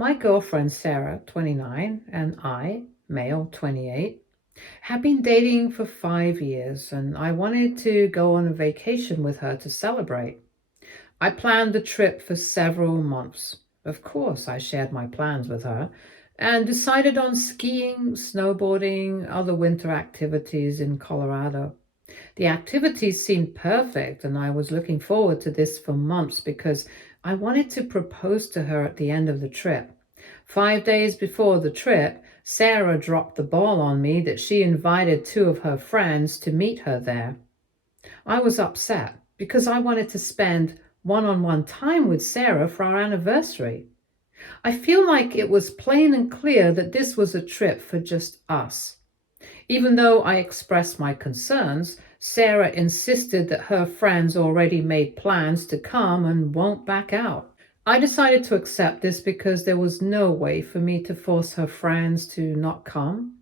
My girlfriend Sarah, 29, and I, male, 28, have been dating for 5 years, and I wanted to go on a vacation with her to celebrate. I planned the trip for several months. Of course, I shared my plans with her and decided on skiing, snowboarding, other winter activities in Colorado. The activities seemed perfect, and I was looking forward to this for months because I wanted to propose to her at the end of the trip. 5 days before the trip, Sarah dropped the ball on me that she invited two of her friends to meet her there. I was upset because I wanted to spend one-on-one time with Sarah for our anniversary. I feel like it was plain and clear that this was a trip for just us. Even though I expressed my concerns, Sarah insisted that her friends already made plans to come and won't back out. I decided to accept this because there was no way for me to force her friends to not come.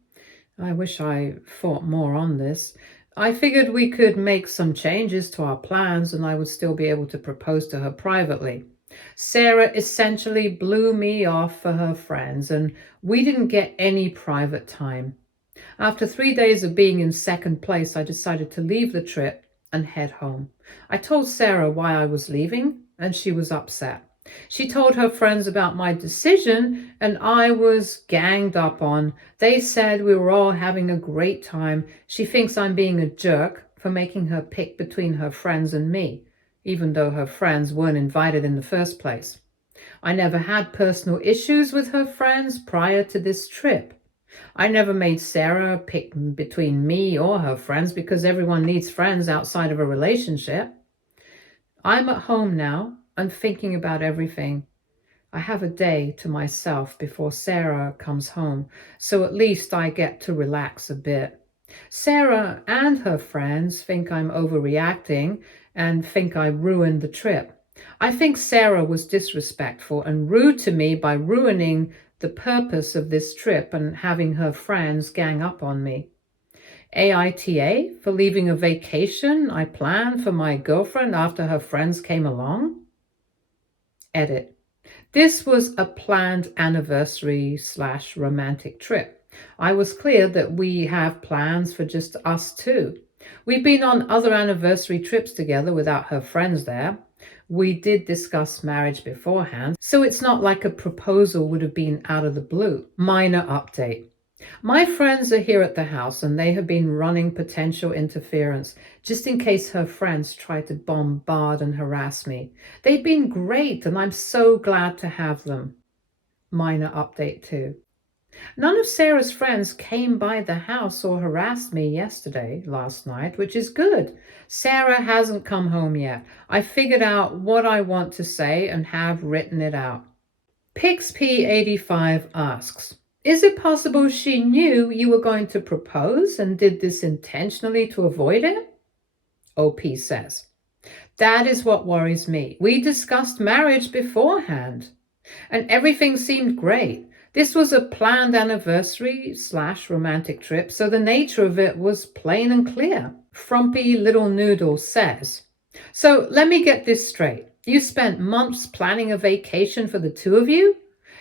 I wish I thought more on this. I figured we could make some changes to our plans and I would still be able to propose to her privately. Sarah essentially blew me off for her friends, and we didn't get any private time. After 3 days of being in second place, I decided to leave the trip and head home. I told Sarah why I was leaving, and she was upset. She told her friends about my decision, and I was ganged up on. They said we were all having a great time. She thinks I'm being a jerk for making her pick between her friends and me, even though her friends weren't invited in the first place. I never had personal issues with her friends prior to this trip. I never made Sarah pick between me or her friends because everyone needs friends outside of a relationship. I'm at home now and thinking about everything. I have a day to myself before Sarah comes home, so at least I get to relax a bit. Sarah and her friends think I'm overreacting and think I ruined the trip. I think Sarah was disrespectful and rude to me by ruining the purpose of this trip and having her friends gang up on me. AITA for leaving a vacation I planned for my girlfriend after her friends came along. Edit. This was a planned anniversary/romantic trip. I was clear that we have plans for just us two. We've been on other anniversary trips together without her friends there. We did discuss marriage beforehand, so it's not like a proposal would have been out of the blue. Minor update. My friends are here at the house and they have been running potential interference just in case her friends try to bombard and harass me. They've been great and I'm so glad to have them. Minor update too. None of Sarah's friends came by the house or harassed me last night, which is good. Sarah hasn't come home yet. I figured out what I want to say and have written it out. PixP85 asks, is it possible she knew you were going to propose and did this intentionally to avoid it? OP says, that is what worries me. We discussed marriage beforehand and everything seemed great. This was a planned anniversary/romantic trip, so the nature of it was plain and clear. Frumpy Little Noodle says, so let me get this straight. You spent months planning a vacation for the two of you?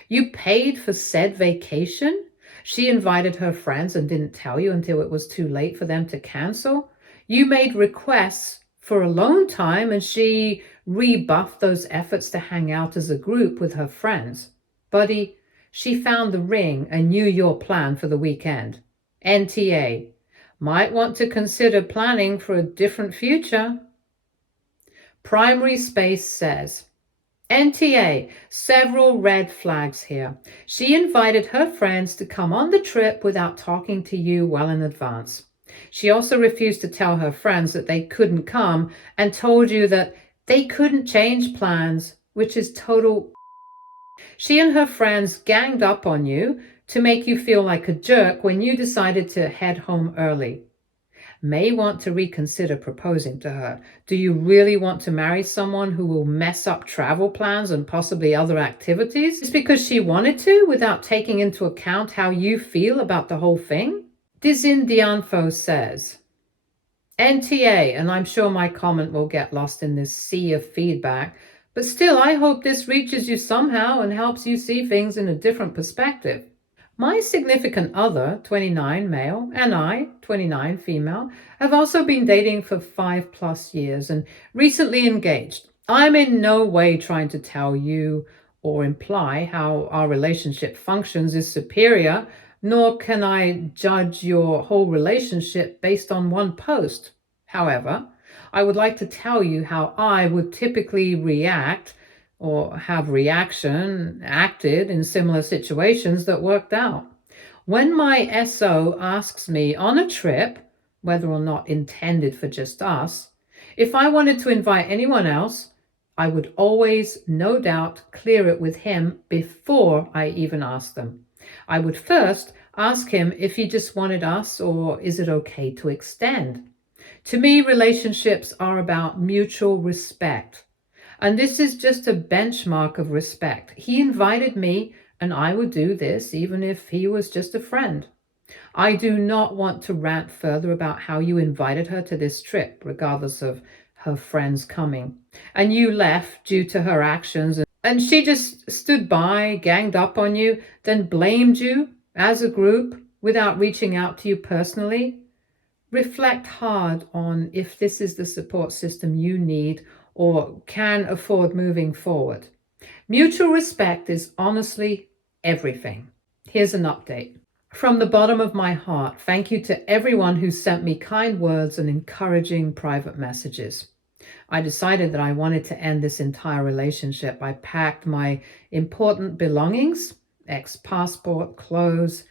You paid for said vacation? She invited her friends and didn't tell you until it was too late for them to cancel? You made requests for alone time and she rebuffed those efforts to hang out as a group with her friends. Buddy, she found the ring and knew your plan for the weekend. NTA, might want to consider planning for a different future. Primary Space says, NTA, several red flags here. She invited her friends to come on the trip without talking to you well in advance. She also refused to tell her friends that they couldn't come and told you that they couldn't change plans, which is total. She and her friends ganged up on you to make you feel like a jerk when you decided to head home early. May want to reconsider proposing to her. Do you really want to marry someone who will mess up travel plans and possibly other activities just because she wanted to without taking into account how you feel about the whole thing? Dizindianfo says, NTA, and I'm sure my comment will get lost in this sea of feedback, But still, I hope this reaches you somehow and helps you see things in a different perspective. My significant other, 29 male, and I, 29 female, have also been dating for 5+ years and recently engaged. I'm in no way trying to tell you or imply how our relationship functions is superior, nor can I judge your whole relationship based on one post. However, I would like to tell you how I would typically react or have acted in similar situations that worked out. When my SO asks me on a trip, whether or not intended for just us, if I wanted to invite anyone else, I would always, no doubt, clear it with him before I even asked them. I would first ask him if he just wanted us or is it okay to extend. To me, relationships are about mutual respect. And this is just a benchmark of respect. He invited me, and I would do this even if he was just a friend. I do not want to rant further about how you invited her to this trip, regardless of her friends coming, and you left due to her actions, and she just stood by, ganged up on you, then blamed you as a group without reaching out to you personally. Reflect hard on if this is the support system you need or can afford moving forward. Mutual respect is honestly everything. Here's an update. From the bottom of my heart, thank you to everyone who sent me kind words and encouraging private messages. I decided that I wanted to end this entire relationship. I packed my important belongings, ex-passport, clothes,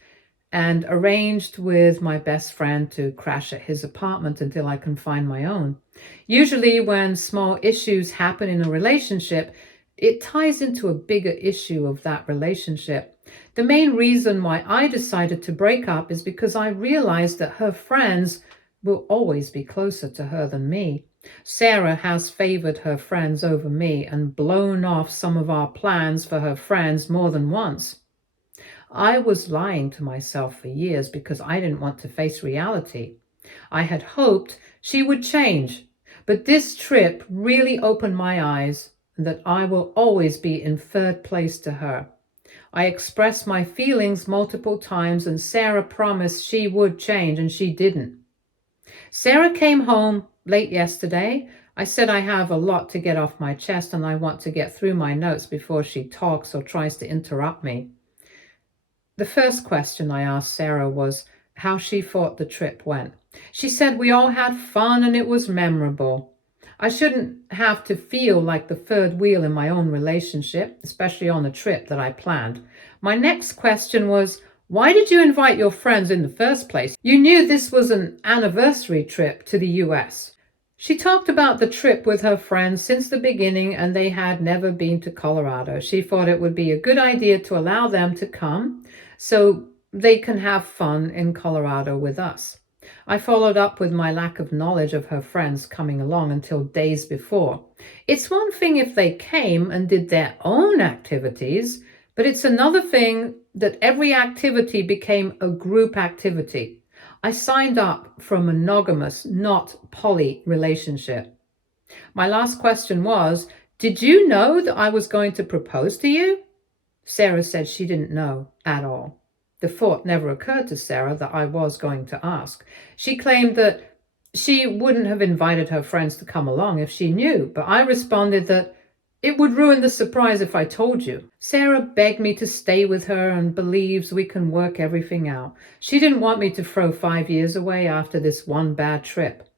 and arranged with my best friend to crash at his apartment until I can find my own. Usually when small issues happen in a relationship, it ties into a bigger issue of that relationship. The main reason why I decided to break up is because I realized that her friends will always be closer to her than me. Sarah has favored her friends over me and blown off some of our plans for her friends more than once. I was lying to myself for years because I didn't want to face reality. I had hoped she would change, but this trip really opened my eyes that I will always be in third place to her. I expressed my feelings multiple times and Sarah promised she would change and she didn't. Sarah came home late yesterday. I said I have a lot to get off my chest and I want to get through my notes before she talks or tries to interrupt me. The first question I asked Sarah was how she thought the trip went. She said we all had fun and it was memorable. I shouldn't have to feel like the third wheel in my own relationship, especially on a trip that I planned. My next question was, why did you invite your friends in the first place? You knew this was an anniversary trip to the US. She talked about the trip with her friends since the beginning and they had never been to Colorado. She thought it would be a good idea to allow them to come so they can have fun in Colorado with us. I followed up with my lack of knowledge of her friends coming along until days before. It's one thing if they came and did their own activities, but it's another thing that every activity became a group activity. I signed up for a monogamous, not poly relationship. My last question was, did you know that I was going to propose to you? Sarah said she didn't know at all. The thought never occurred to Sarah that I was going to ask. She claimed that she wouldn't have invited her friends to come along if she knew, but I responded that it would ruin the surprise if I told you. Sarah begged me to stay with her and believes we can work everything out. She didn't want me to throw 5 years away after this one bad trip.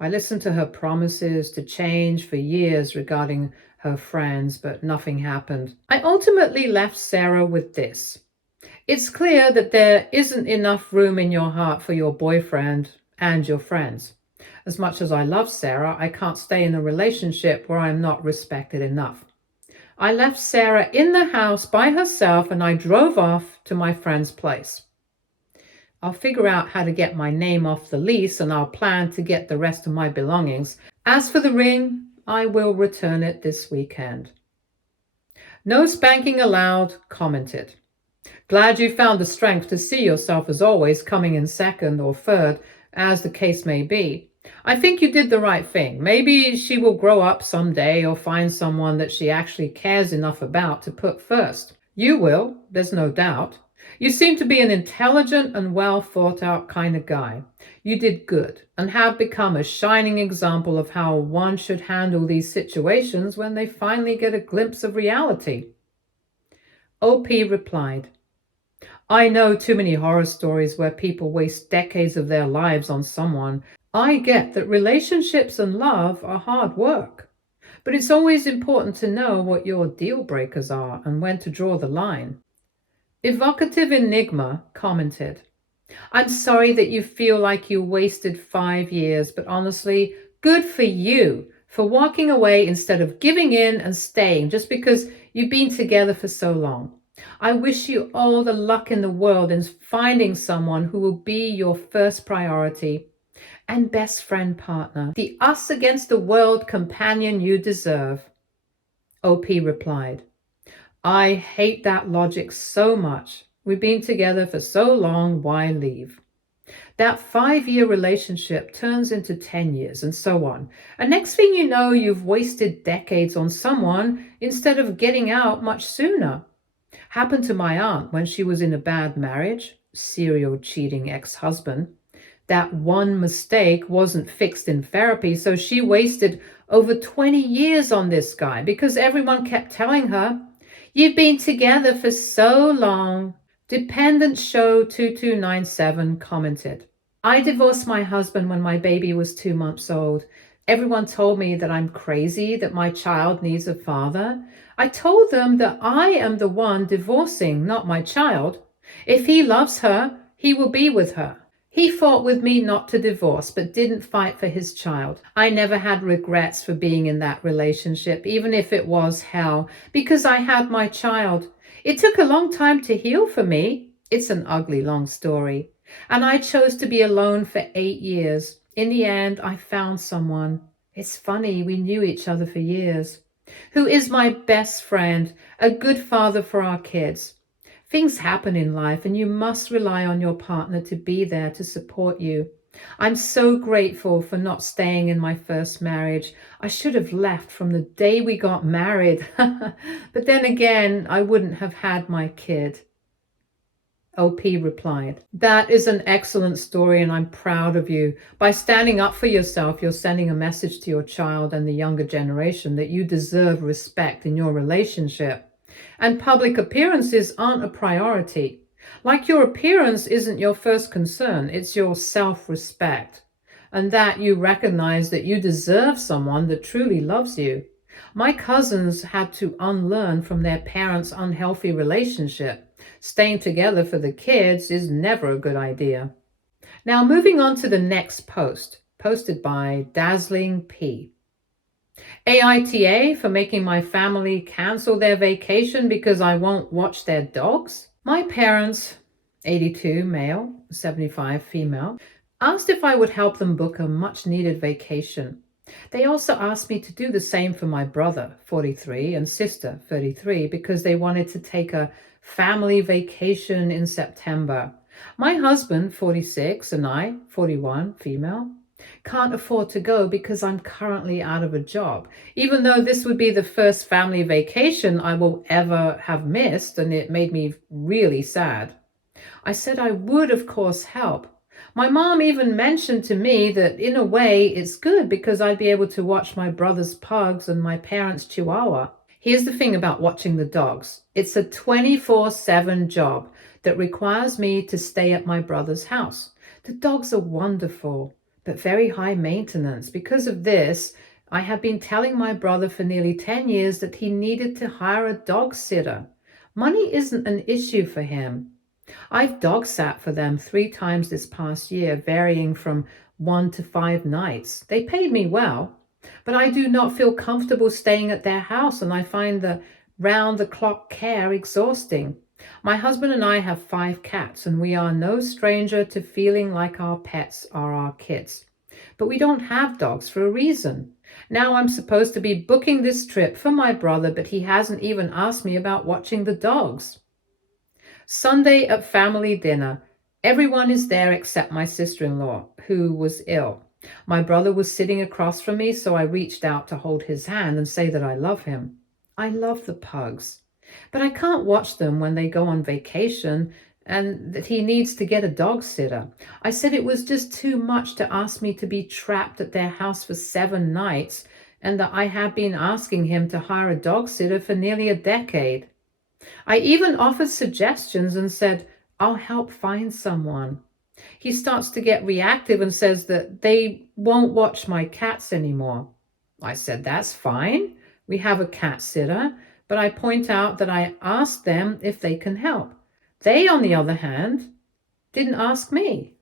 I listened to her promises to change for years regarding her friends, but nothing happened. I ultimately left Sarah with this. It's clear that there isn't enough room in your heart for your boyfriend and your friends. As much as I love Sarah, I can't stay in a relationship where I'm not respected enough. I left Sarah in the house by herself and I drove off to my friend's place. I'll figure out how to get my name off the lease and I'll plan to get the rest of my belongings. As for the ring, I will return it this weekend. No spanking allowed, commented. Glad you found the strength to see yourself as always coming in second or third, as the case may be. I think you did the right thing. Maybe she will grow up someday or find someone that she actually cares enough about to put first. You will, there's no doubt. You seem to be an intelligent and well thought out kind of guy. You did good and have become a shining example of how one should handle these situations when they finally get a glimpse of reality. OP replied, I know too many horror stories where people waste decades of their lives on someone. I get that relationships and love are hard work, but it's always important to know what your deal breakers are and when to draw the line. Evocative Enigma commented, I'm sorry that you feel like you wasted 5 years, but honestly, good for you for walking away instead of giving in and staying just because you've been together for so long. I wish you all the luck in the world in finding someone who will be your first priority and best friend partner, the us against the world companion you deserve. OP replied, I hate that logic so much. We've been together for so long, why leave? That 5 year relationship turns into 10 years and so on. And next thing you know, you've wasted decades on someone instead of getting out much sooner. Happened to my aunt when she was in a bad marriage, serial cheating ex-husband. That one mistake wasn't fixed in therapy, so she wasted over 20 years on this guy because everyone kept telling her, you've been together for so long. Dependent Show 2297 commented, I divorced my husband when my baby was 2 months old. Everyone told me that I'm crazy, that my child needs a father. I told them that I am the one divorcing, not my child. If he loves her, he will be with her. He fought with me not to divorce, but didn't fight for his child. I never had regrets for being in that relationship, even if it was hell, because I had my child. It took a long time to heal for me. It's an ugly, long story. And I chose to be alone for 8 years. In the end, I found someone. It's funny, we knew each other for years. Who is my best friend, a good father for our kids. Things happen in life and you must rely on your partner to be there to support you. I'm so grateful for not staying in my first marriage. I should have left from the day we got married. But then again, I wouldn't have had my kid. OP replied, that is an excellent story and I'm proud of you. By standing up for yourself, you're sending a message to your child and the younger generation that you deserve respect in your relationship. And public appearances aren't a priority. Like your appearance isn't your first concern, it's your self-respect. And that you recognize that you deserve someone that truly loves you. My cousins had to unlearn from their parents' unhealthy relationship. Staying together for the kids is never a good idea. Now moving on to the next post, posted by Dazzling P. AITA for making my family cancel their vacation because I won't watch their dogs. My parents, 82 male, 75 female, asked if I would help them book a much needed vacation. They also asked me to do the same for my brother, 43, and sister, 33, because they wanted to take a family vacation in September. My husband, 46, and I, 41, female, can't afford to go because I'm currently out of a job, even though this would be the first family vacation I will ever have missed, and it made me really sad. I said I would, of course, help. My mom even mentioned to me that in a way it's good because I'd be able to watch my brother's pugs and my parents' chihuahua. Here's the thing about watching the dogs. It's a 24/7 job that requires me to stay at my brother's house. The dogs are wonderful, but very high maintenance. Because of this, I have been telling my brother for nearly 10 years that he needed to hire a dog sitter. Money isn't an issue for him. I've dog sat for them 3 times this past year, varying from 1 to 5 nights. They paid me well, but I do not feel comfortable staying at their house, and I find the round-the-clock care exhausting. My husband and I have 5 cats, and we are no stranger to feeling like our pets are our kids. But we don't have dogs for a reason. Now I'm supposed to be booking this trip for my brother, but he hasn't even asked me about watching the dogs. Sunday at family dinner. Everyone is there except my sister-in-law, who was ill. My brother was sitting across from me, so I reached out to hold his hand and say that I love him. I love the pugs, but I can't watch them when they go on vacation and that he needs to get a dog sitter. I said it was just too much to ask me to be trapped at their house for 7 nights and that I had been asking him to hire a dog sitter for nearly a decade. I even offered suggestions and said, I'll help find someone. He starts to get reactive and says that they won't watch my cats anymore. I said, that's fine. We have a cat sitter, but I point out that I asked them if they can help. They, on the other hand, didn't ask me.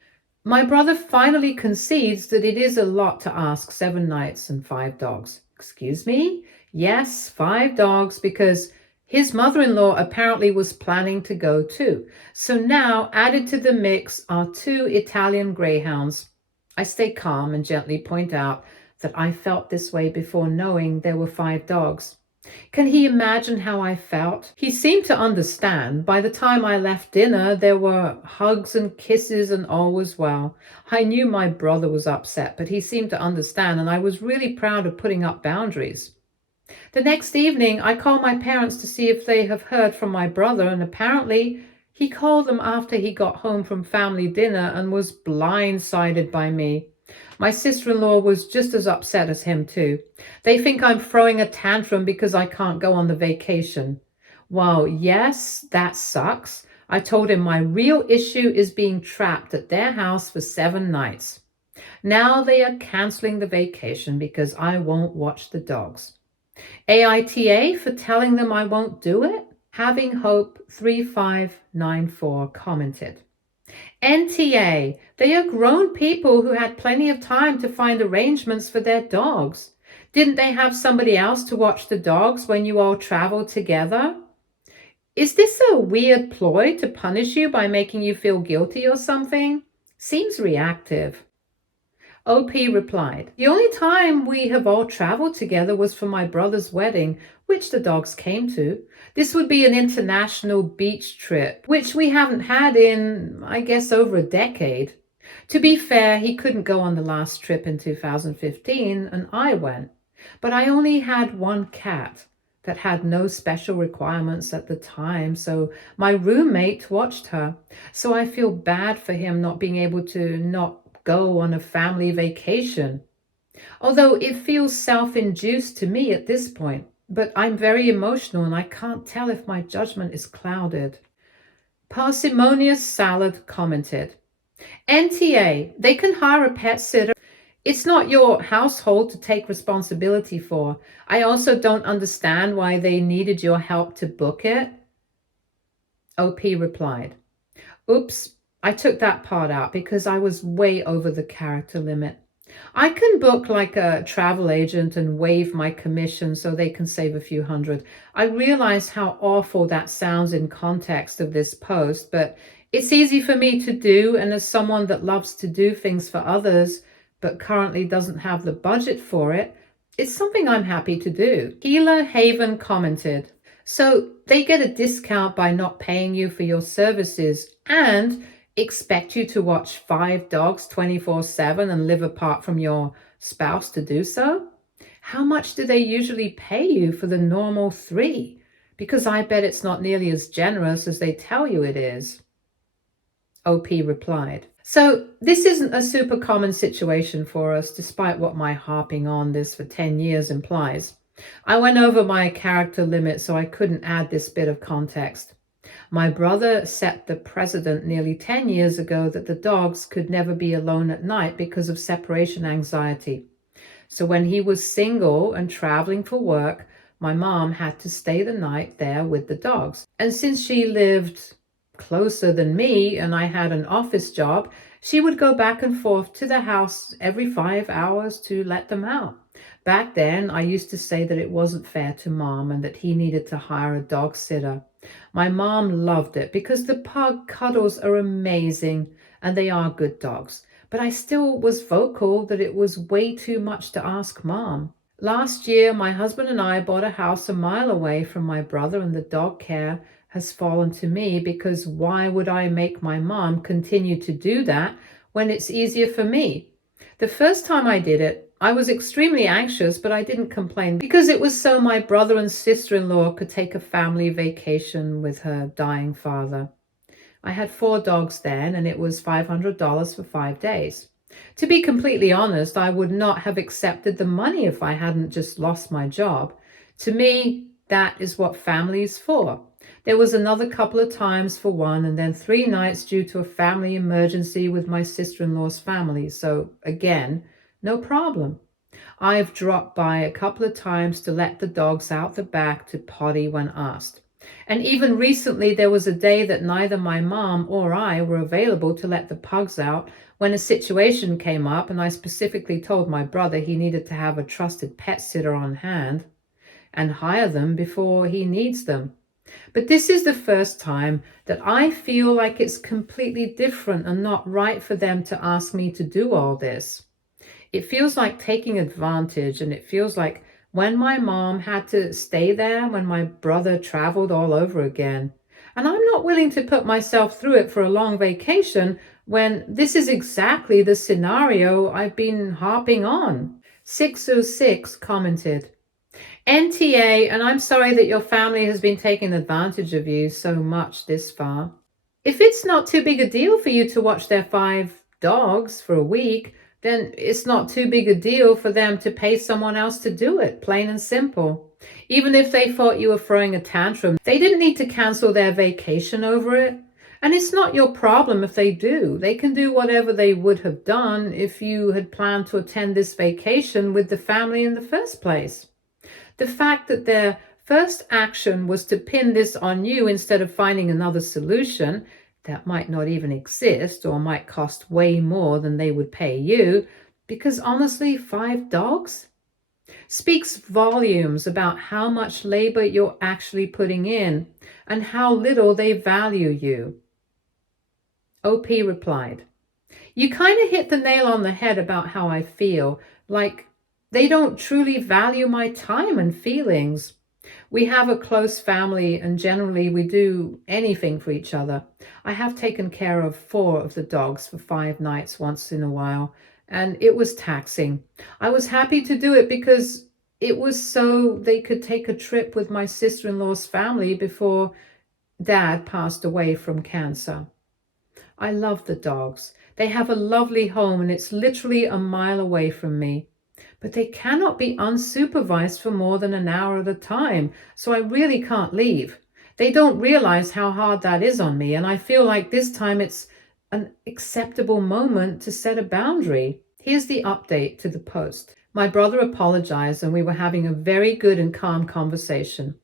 My brother finally concedes that it is a lot to ask 7 nights and 5 dogs. Excuse me? Yes, 5 dogs, because his mother-in-law apparently was planning to go too. So now added to the mix are 2 Italian greyhounds. I stay calm and gently point out that I felt this way before knowing there were 5 dogs. Can he imagine how I felt? He seemed to understand. By the time I left dinner, there were hugs and kisses and all was well. I knew my brother was upset, but he seemed to understand, and I was really proud of putting up boundaries. The next evening, I called my parents to see if they have heard from my brother, and apparently he called them after he got home from family dinner and was blindsided by me. My sister-in-law was just as upset as him too. They think I'm throwing a tantrum because I can't go on the vacation. Well, yes, that sucks. I told him my real issue is being trapped at their house for 7 nights. Now they are canceling the vacation because I won't watch the dogs. AITA for telling them I won't do it? Having Hope 3594 commented. NTA, they are grown people who had plenty of time to find arrangements for their dogs. Didn't they have somebody else to watch the dogs when you all traveled together? Is this a weird ploy to punish you by making you feel guilty or something? Seems reactive. OP replied, the only time we have all traveled together was for my brother's wedding, which the dogs came to. This would be an international beach trip, which we haven't had in, I guess, over a decade. To be fair, he couldn't go on the last trip in 2015, and I went. But I only had one cat that had no special requirements at the time, so my roommate watched her. So I feel bad for him not being able to not go on a family vacation. Although it feels self-induced to me at this point, but I'm very emotional and I can't tell if my judgment is clouded. Parsimonious Salad commented, NTA, they can hire a pet sitter. It's not your household to take responsibility for. I also don't understand why they needed your help to book it. OP replied, oops, I took that part out because I was way over the character limit. I can book like a travel agent and waive my commission so they can save a few hundred. I realize how awful that sounds in context of this post, but it's easy for me to do, and as someone that loves to do things for others but currently doesn't have the budget for it, it's something I'm happy to do. Healer Haven commented, so they get a discount by not paying you for your services and expect you to watch 5 dogs 24/7 and live apart from your spouse to do so? How much do they usually pay you for the normal 3? Because I bet it's not nearly as generous as they tell you it is. OP replied, so this isn't a super common situation for us, despite what my harping on this for 10 years implies. I went over my character limit, so I couldn't add this bit of context. My brother set the precedent nearly 10 years ago that the dogs could never be alone at night because of separation anxiety. So when he was single and traveling for work, my mom had to stay the night there with the dogs. And since she lived closer than me and I had an office job, she would go back and forth to the house every 5 hours to let them out. Back then, I used to say that it wasn't fair to Mom and that he needed to hire a dog sitter. My mom loved it because the pug cuddles are amazing and they are good dogs. But I still was vocal that it was way too much to ask Mom. Last year, my husband and I bought a house a mile away from my brother, and the dog care has fallen to me because why would I make my mom continue to do that when it's easier for me? The first time I did it, I was extremely anxious, but I didn't complain because it was so my brother and sister-in-law could take a family vacation with her dying father. I had 4 dogs then, and it was $500 for 5 days. To be completely honest, I would not have accepted the money if I hadn't just lost my job. To me, that is what family is for. There was another couple of times for one, and then 3 nights due to a family emergency with my sister-in-law's family. So again, no problem. I've dropped by a couple of times to let the dogs out the back to potty when asked. And even recently, there was a day that neither my mom or I were available to let the pugs out when a situation came up, and I specifically told my brother he needed to have a trusted pet sitter on hand and hire them before he needs them. But this is the first time that I feel like it's completely different and not right for them to ask me to do all this. It feels like taking advantage, and it feels like when my mom had to stay there when my brother traveled all over again. And I'm not willing to put myself through it for a long vacation when this is exactly the scenario I've been harping on. 606 commented, NTA, and I'm sorry that your family has been taking advantage of you so much this far. If it's not too big a deal for you to watch their 5 dogs for a week, then it's not too big a deal for them to pay someone else to do it, plain and simple. Even if they thought you were throwing a tantrum, they didn't need to cancel their vacation over it. And it's not your problem if they do. They can do whatever they would have done if you had planned to attend this vacation with the family in the first place. The fact that their first action was to pin this on you instead of finding another solution that might not even exist or might cost way more than they would pay you, because honestly, 5 dogs speaks volumes about how much labor you're actually putting in and how little they value you. OP replied, you kind of hit the nail on the head about how I feel, like they don't truly value my time and feelings. We have a close family, and generally we do anything for each other. I have taken care of 4 of the dogs for 5 nights once in a while, and it was taxing. I was happy to do it because it was so they could take a trip with my sister-in-law's family before Dad passed away from cancer. I love the dogs. They have a lovely home, and it's literally a mile away from me. But they cannot be unsupervised for more than an hour at a time, so I really can't leave. They don't realize how hard that is on me, and I feel like this time it's an acceptable moment to set a boundary. Here's the update to the post. My brother apologized, and we were having a very good and calm conversation.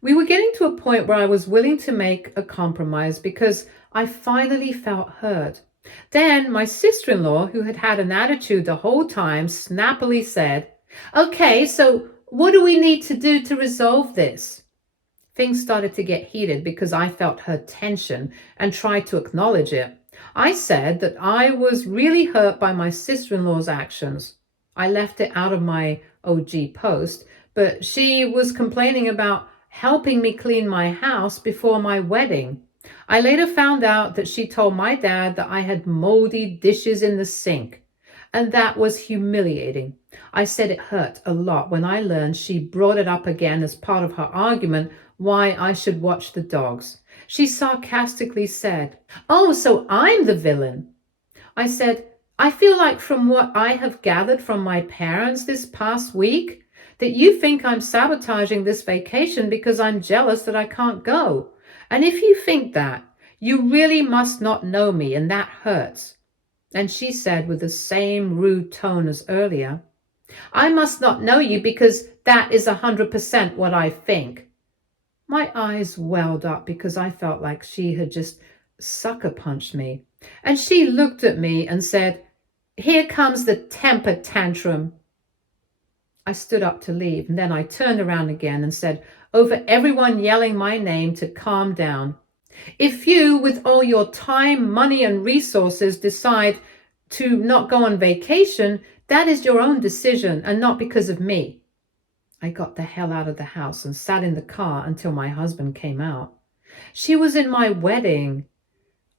We were getting to a point where I was willing to make a compromise because I finally felt heard. Then my sister-in-law, who had had an attitude the whole time, snappily said, okay, so what do we need to do to resolve this? Things started to get heated because I felt her tension and tried to acknowledge it. I said that I was really hurt by my sister-in-law's actions. I left it out of my OG post, but she was complaining about helping me clean my house before my wedding. I later found out that she told my dad that I had moldy dishes in the sink, and that was humiliating. I said it hurt a lot when I learned she brought it up again as part of her argument why I should watch the dogs. She sarcastically said, oh, so I'm the villain. I said, I feel like from what I have gathered from my parents this past week, that you think I'm sabotaging this vacation because I'm jealous that I can't go. And if you think that, you really must not know me, and that hurts. And she said with the same rude tone as earlier, I must not know you because that is 100% what I think. My eyes welled up because I felt like she had just sucker punched me. And she looked at me and said, here comes the temper tantrum. I stood up to leave, and then I turned around again and said, over everyone yelling my name, to calm down. If you, with all your time, money, and resources, decide to not go on vacation, that is your own decision and not because of me. I got the hell out of the house and sat in the car until my husband came out. She was in my wedding.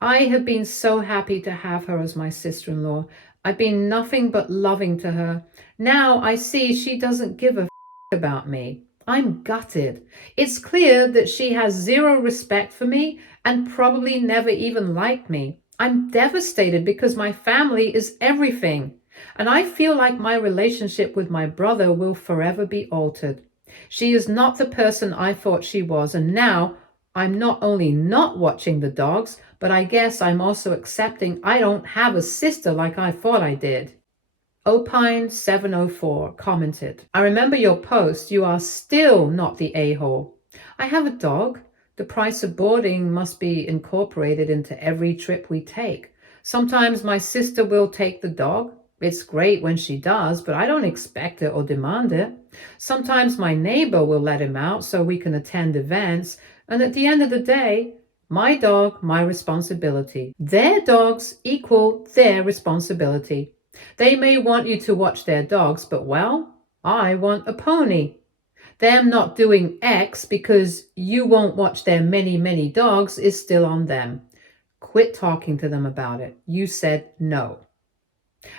I have been so happy to have her as my sister-in-law. I've been nothing but loving to her. Now I see she doesn't give a about me. I'm gutted. It's clear that she has zero respect for me and probably never even liked me. I'm devastated because my family is everything. And I feel like my relationship with my brother will forever be altered. She is not the person I thought she was, and now I'm not only not watching the dogs, but I guess I'm also accepting I don't have a sister like I thought I did. Opine704 commented, I remember your post. You are still not the a-hole. I have a dog. The price of boarding must be incorporated into every trip we take. Sometimes my sister will take the dog. It's great when she does, but I don't expect it or demand it. Sometimes my neighbor will let him out so we can attend events. And at the end of the day, my dog, my responsibility. Their dogs equal their responsibility. They may want you to watch their dogs, but well, I want a pony. Them not doing X because you won't watch their many, many dogs is still on them. Quit talking to them about it. You said no.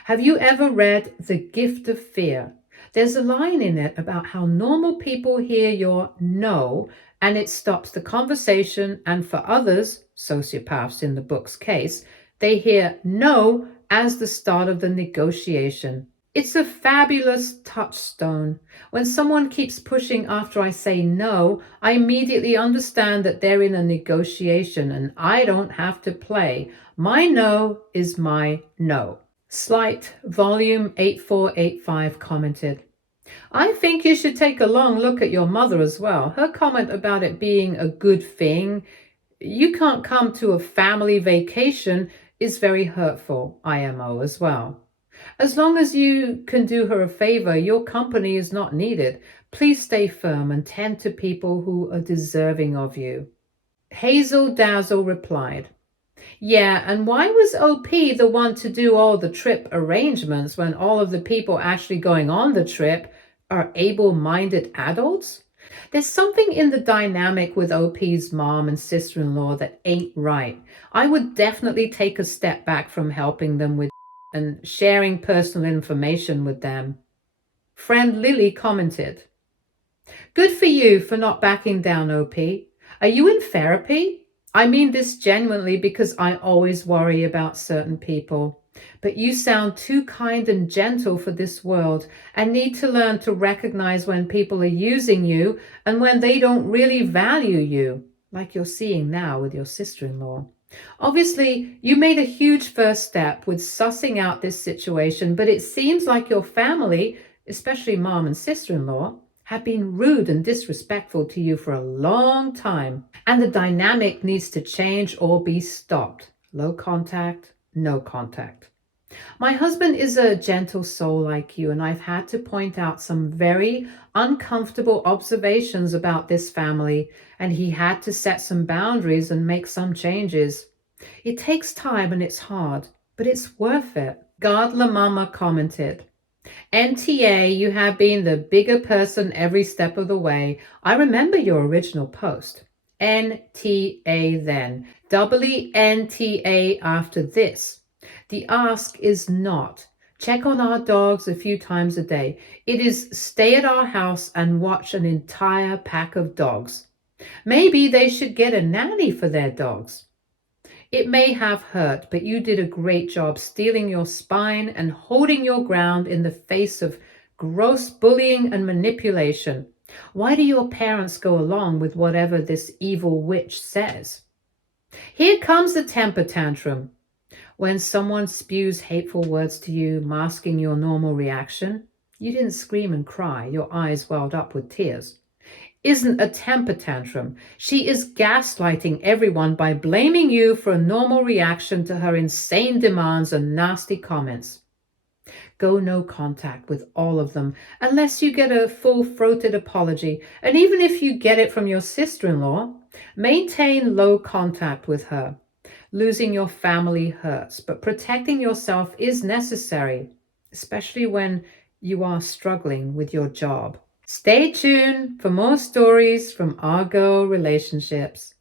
Have you ever read The Gift of Fear? There's a line in it about how normal people hear your no and it stops the conversation, and for others, sociopaths in the book's case, they hear no as the start of the negotiation. It's a fabulous touchstone. When someone keeps pushing after I say no, I immediately understand that they're in a negotiation and I don't have to play. My no is my no. Slight Volume 8485 commented, I think you should take a long look at your mother as well. Her comment about it being a good thing, you can't come to a family vacation, is very hurtful, IMO as well. As long as you can do her a favor, your company is not needed. Please stay firm and tend to people who are deserving of you. Hazel Dazzle replied, yeah, and why was OP the one to do all the trip arrangements when all of the people actually going on the trip are able-minded adults? There's something in the dynamic with OP's mom and sister-in-law that ain't right. I would definitely take a step back from helping them with and sharing personal information with them. Friend Lily commented, good for you for not backing down, OP. Are you in therapy? I mean this genuinely because I always worry about certain people. But you sound too kind and gentle for this world and need to learn to recognize when people are using you and when they don't really value you, like you're seeing now with your sister-in-law. Obviously, you made a huge first step with sussing out this situation, but it seems like your family, especially mom and sister-in-law, have been rude and disrespectful to you for a long time, and the dynamic needs to change or be stopped. Low contact, no contact. My husband is a gentle soul like you, and I've had to point out some very uncomfortable observations about this family, and he had to set some boundaries and make some changes. It takes time and it's hard, but it's worth it. God La Mama commented, NTA, you have been the bigger person every step of the way. I remember your original post. NTA then. Doubly NTA after this. The ask is not, check on our dogs a few times a day. It is stay at our house and watch an entire pack of dogs. Maybe they should get a nanny for their dogs. It may have hurt, but you did a great job steeling your spine and holding your ground in the face of gross bullying and manipulation. Why do your parents go along with whatever this evil witch says? Here comes the temper tantrum. When someone spews hateful words to you, masking your normal reaction, you didn't scream and cry, your eyes welled up with tears. Isn't a temper tantrum. She is gaslighting everyone by blaming you for a normal reaction to her insane demands and nasty comments. Go no contact with all of them unless you get a full-throated apology, and even if you get it from your sister-in-law, maintain low contact with her. Losing your family hurts, but protecting yourself is necessary, especially when you are struggling with your job. Stay tuned for more stories from our girl relationships.